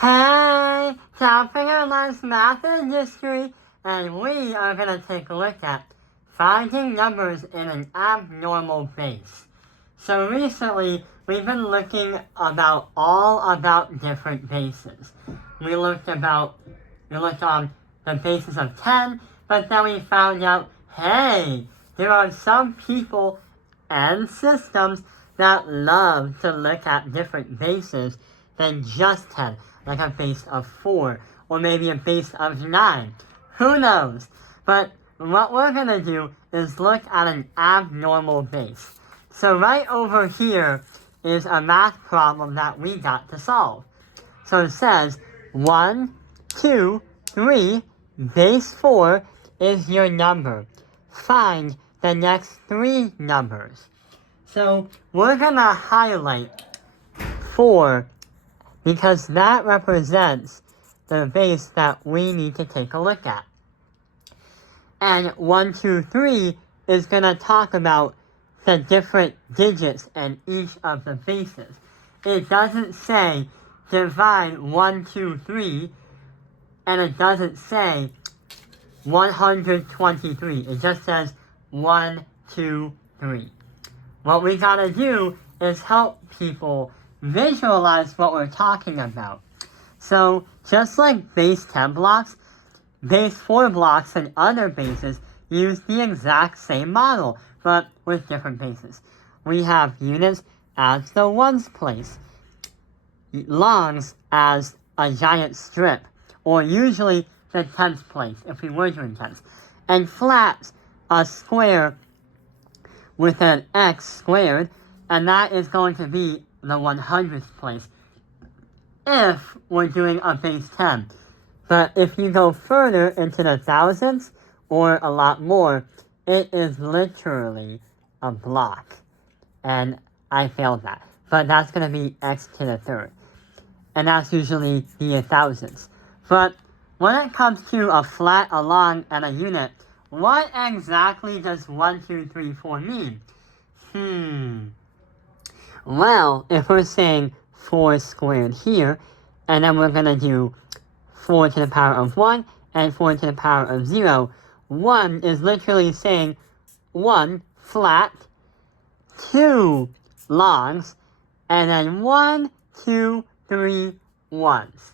Hey, Topic Lives Math and History, and we are going to take a look at finding numbers in an abnormal base. So recently, we've been looking all about different bases. We looked on the basis of 10, but then we found out, hey, there are some people and systems that love to look at different bases than just 10, like a base of 4, or maybe a base of 9. Who knows? But what we're going to do is look at an abnormal base. So right over here is a math problem that we got to solve. So it says 1, 2, 3, base 4 is your number. Find the next 3 numbers. So we're going to highlight 4 because that represents the base that we need to take a look at. And 1, 2, 3 is going to talk about the different digits in each of the bases. It doesn't say divide 1, 2, 3, and it doesn't say 123. It just says 1, 2, 3. What we gotta do is help people visualize what we're talking about. So just like base 10 blocks, base 4 blocks and other bases use the exact same model, but with different bases. We have units as the ones place, longs as a giant strip, or usually the tens place if we were doing tens, and flats a square with an x squared, and that is going to be the 100th place if we're doing a base 10. But if you go further into the thousands, or a lot more, it is literally a block. And I failed that. But that's going to be x to the third. And that's usually the thousands. But when it comes to a flat, a long, and a unit, what exactly does 1, 2, 3, 4 mean? Well, if we're saying 4 squared here, and then we're going to do 4 to the power of 1 and 4 to the power of 0, 1 is literally saying 1 flat, 2 longs, and then 1, 2, 3 ones.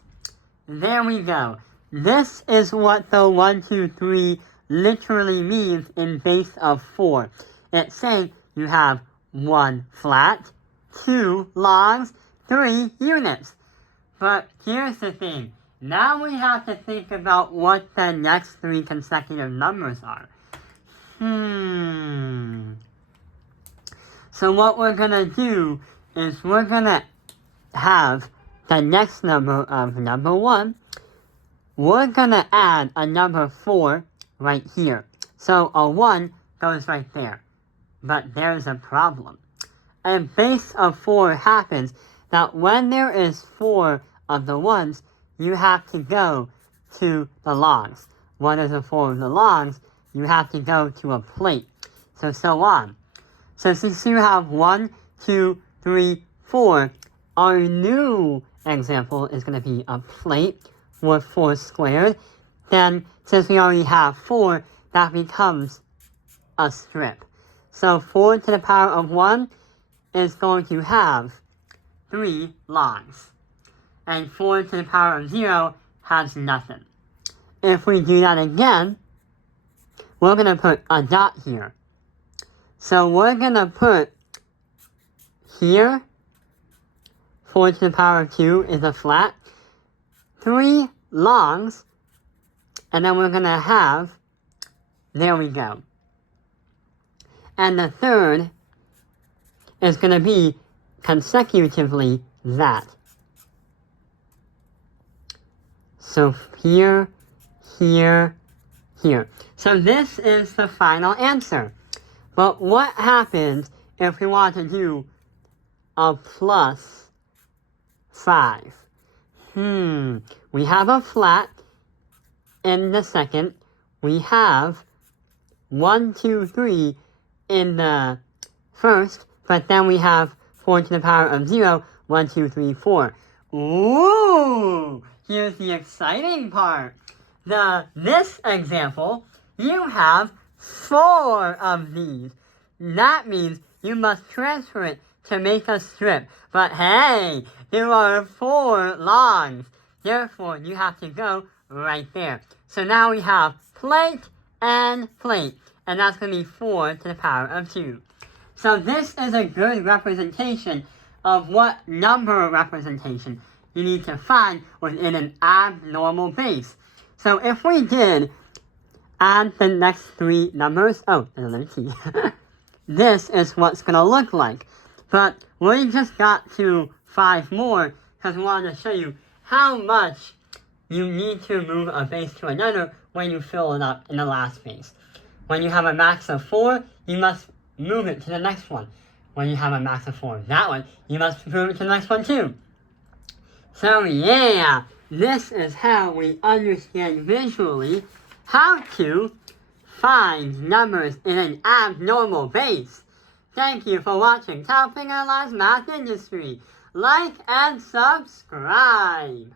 There we go. This is what the 1, 2, 3 literally means in base of 4. It's saying you have 1 flat, 2 longs, 3 units. But here's the thing. Now we have to think about what the next 3 consecutive numbers are. So what we're going to do is we're going to have the next number of number 1. We're going to add a number 4 right here. So a 1 goes right there. But there's a problem. A base of 4 happens that when there is 4 of the 1s, you have to go to the longs. When there's a 4 of the longs, you have to go to a plate. So on. So since you have 1, 2, 3, 4, our new example is going to be a plate with 4 squared. Then, since we already have 4, that becomes a strip. So 4 to the power of 1 is going to have 3 longs. And 4 to the power of 0 has nothing. If we do that again, we're going to put a dot here. So we're going to put here, 4 to the power of 2 is a flat, 3 longs, and then we're going to have, there we go. And the third is going to be consecutively that. So here, here, here. So this is the final answer. But what happens if we want to do a plus 5? We have a flat in the second. We have 1, 2, 3 in the first, but then we have 4 to the power of 0, 1, 2, 3, 4. Ooh, here's the exciting part. This example, you have 4 of these. That means you must transfer it to make a strip. But hey, there are 4 logs. Therefore, you have to go right there. So now we have plate and plate. And that's going to be 4 to the power of 2. So this is a good representation of what number representation you need to find within an abnormal base. So if we did add the next 3 numbers, oh, there's another T. This is what's going to look like. But we just got to 5 more because we wanted to show you how much you need to move a base to another when you fill it up in the last base. When you have a max of 4, you must move it to the next one. When you have a max of 4 of that one, you must move it to the next one too. So yeah, this is how we understand visually how to find numbers in an abnormal base. Thank you for watching Top Finger Live's Math Industry. Like and subscribe.